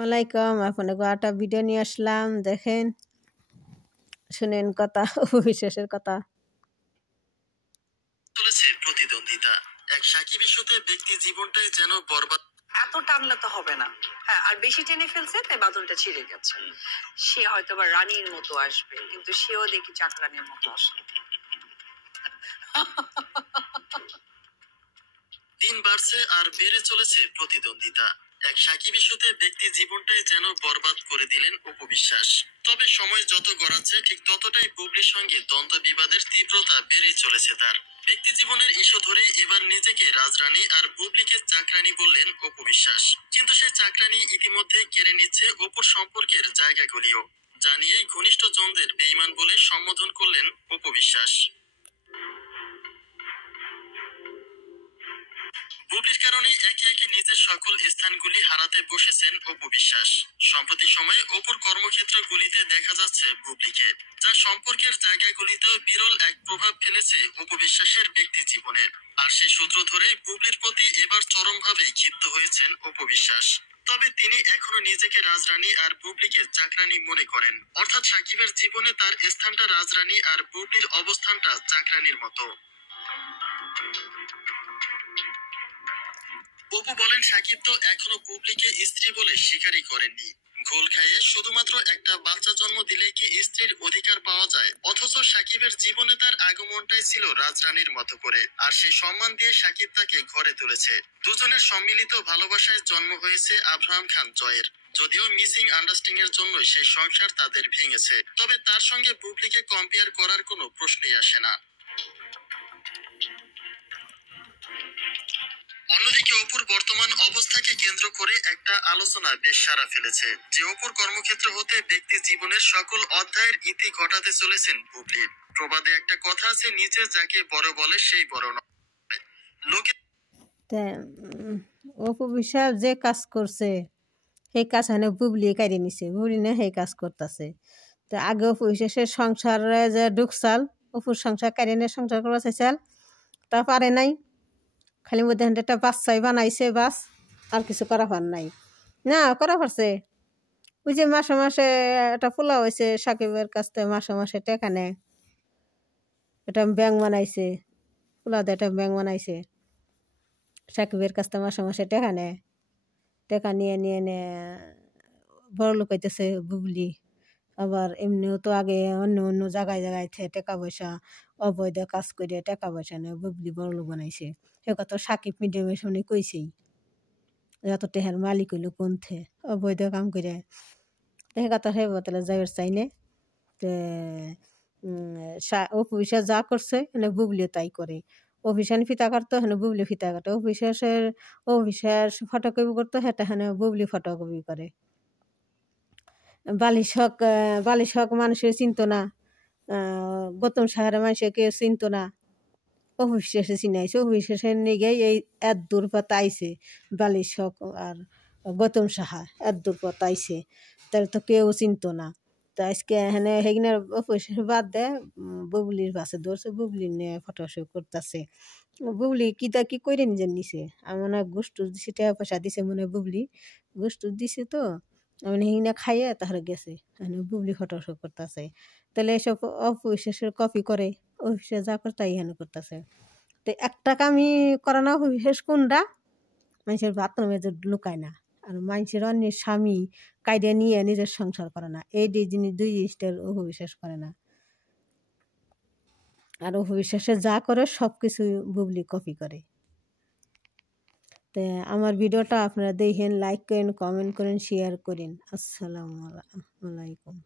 আসসালামাইকুম। আপনাকে একটা ভিডিও নিয়ে আসলাম, দেখেন, শুনেন কথা অবিশ্বাসের কথা। চলেছে প্রতিদ্বন্দ্বিতা, এক সাকিব ইস্যুতে ব্যক্তি জীবনটাই যেন বরবাদ। এত টানলে তো হবে না। হ্যাঁ, আর বেশি টেনে ফেলছে তাই বাদলটা ছিঁড়ে গেছে। সে হয়তো বা রানীর মতো আসবে, কিন্তু সেও দেখি চাকরানির মতো আসবে। দিন বাড়ছে আর বেড়ে চলেছে প্রতিদ্বন্দ্বিতা, এক সাকিব ইস্যুতে ব্যক্তি জীবনটাই যেন বরবাদ করে দিলেন অপু বিশ্বাস। তবে সময় যত গড়াচ্ছে ঠিক ততটাই বুবলির সঙ্গে দ্বন্দ্ব বিবাদের তীব্রতা বেড়েই চলেছে তার। ব্যক্তি জীবনের ইস্যু ধরে এবার নিজেকে রাজরানী আর বুবলিকে চাকরানি বললেন অপু বিশ্বাস। কিন্তু সেই চাকরানি ইতিমধ্যে কেড়ে নিচ্ছে অপুর সম্পর্কের জায়গাগুলিও, জানিয়ে ঘনিষ্ঠ জনদের বেঈমান বলে সম্বোধন করলেন অপু বিশ্বাস। বুবলির কারণে একে একে নিজের সকল স্থানগুলি হারাতে বসেছেন অপু বিশ্বাস। সম্প্রতি সময়ে অপুর কর্মক্ষেত্রগুলিতে দেখা যাচ্ছে বুবলিকে, যা সম্পর্কের জায়গাগুলিতেও বিরল এক প্রভাব ফেলেছে অপু বিশ্বাসের ব্যক্তি জীবনে। আর সেই সূত্র ধরেই বুবলির প্রতি এবার চরমভাবে ক্ষিপ্ত হয়েছেন অপু বিশ্বাস। তবে তিনি এখনো নিজেকে রাজরানী আর বুবলিকে চাকরানি মনে করেন, অর্থাৎ সাকিবের জীবনে তার স্থানটা রাজরানী আর বুবলির অবস্থানটা চাকরানির মতো। অপু বলেন, সাকিব তো এখনো বুবলিকে স্ত্রী বলে স্বীকারই করেননি। ঘোল খাইয়ে শুধুমাত্র একটা বাচ্চা জন্ম দিলেই কি স্ত্রীর অধিকার পাওয়া যায়? অথচ সাকিবের জীবনে তার আগমনটাই ছিল রাজরানীর মতো করে, আর সেই সম্মান দিয়ে সাকিব তাকে ঘরে তুলেছে। দুজনের সম্মিলিত ভালোবাসায় জন্ম হয়েছে আব্রাহাম খান জয়ের। যদিও মিসিং আন্ডারস্ট্যান্ডিং এর জন্য সেই সংসার তাদের ভেঙেছে, তবে তার সঙ্গে বুবলিকে কম্পেয়ার করার কোনো প্রশ্নই আসে না। অন্যদিকে অপুর বর্তমান অবস্থাকে কেন্দ্র করে একটা আলোচনা বেশ সাড়া ফেলেছে, যে অপুর কর্মক্ষেত্র হতে ব্যক্তি জীবনের সকল অধ্যায়ের ইতি ঘটাতে চলেছেন বুবলি। প্রবাদে একটা কথা আছে, নিজে যাকে বড় বলে সেই বড় নয়। লোকে অপু বিশ্বাস যে কাজ করছে সেই কাজ হয় না, বুবলি কাড়ি নিছে, বুবলি না সেই কাজ করতেছে। তো আগে অপু বিশ্বাসের সংসারে যে ঢুকছাল, অপুর সংসার কাড়ি নিয়ে সংসার করা চাইছাল, তা পারে নাই। খালি মধ্যে একটা বাচ্চাই বানাইছে, বাস, আর কিছু করা পার নাই। না করা পারছে, ওই যে মাসে মাসে একটা পোলা হয়েছে সাকিবের কাছ থেকে, মাসে মাসে টাকা নেয়, এটা ব্যাংক বানাইছে, পোলাতে একটা ব্যাংক বানাইছে, সাকিবের কাছ থেকে মাসে মাসে টাকা নেয়, টাকা নিয়ে নিয়ে নিয়ে বড় লোক হইতেছে বুবলি। আবার এমনিও তো আগে অন্য অন্য জায়গায় জায়গায় টাকা পয়সা অবৈধ কাজ করে টাকা পয়সা নেয়, বুবলি বড় লোক বানাইছে। সে কথা সাকিব মিডিয়ামের সামনে কইছেই, এত টেহার মালিক হইল কোনথে, অবৈধ কাম করে। সে কথা সে বতলে যাইবার চাইনে। অপু বিশ্বাস যা করছে মানে বুবলিও তাই করে। অফিসান ফিতা কাটতো, হ্যাঁ বুবলি ফিতা কাটে। অফিসাস ফটোকপি করতো, হেঁটে হ্যাঁ বুবলি ফটোকপি করে। বালিশ হক মানুষের চিনত না, গৌতম সাহারের মানুষের কেউ চিনত না, অপু বিশ্বাসে চিনাইছে। অপু বিশ্বাসের নিয়ে এই এত দূর পথ আইছে, বালিশ হক আর গৌতম সাহা এত দূর পথ আইছে, তাহলে তো কেউ চিনত না। তো আজকে হ্যাঁ সেখানে অপু বিশ্বাস বাদ দেয়, বুবলির বাসে ধরছে, বুবলি নিয়ে ফটোশ্যুট করতেছে। বুবলি কিতা কি করে নিজের নিছে, আমার মনে হয় গোষ্ঠুর দিছে, টাকা পয়সা দিছে মনে হয় বুবলি, গোষ্ঠুর দিছে। তো আমি হিনা খাইয়ে তাহলে গেছে, বুবলি ফটোশ্যুট করতেছে। তাহলে এসব অপু বিশ্বাসের কপি করে, অফিসে যা করে তাই হেন করতেছে। তো একটা কামই করে না অপু বিশ্বাস, কোনটা মানুষের বাথরুমে যে লুকায় না, আর মানুষের অন্যের স্বামী কায়দা নিয়ে নিজের সংসার করে না, এই দুই জিনিসটার অপু বিশ্বাস করে না। আর অপু বিশ্বাসে যা করে সব কিছু বুবলি কপি করে। তো আমার ভিডিওটা আপনারা দেখেন, লাইক করেন, কমেন্ট করেন, শেয়ার করেন। আসসালামু আলাইকুম।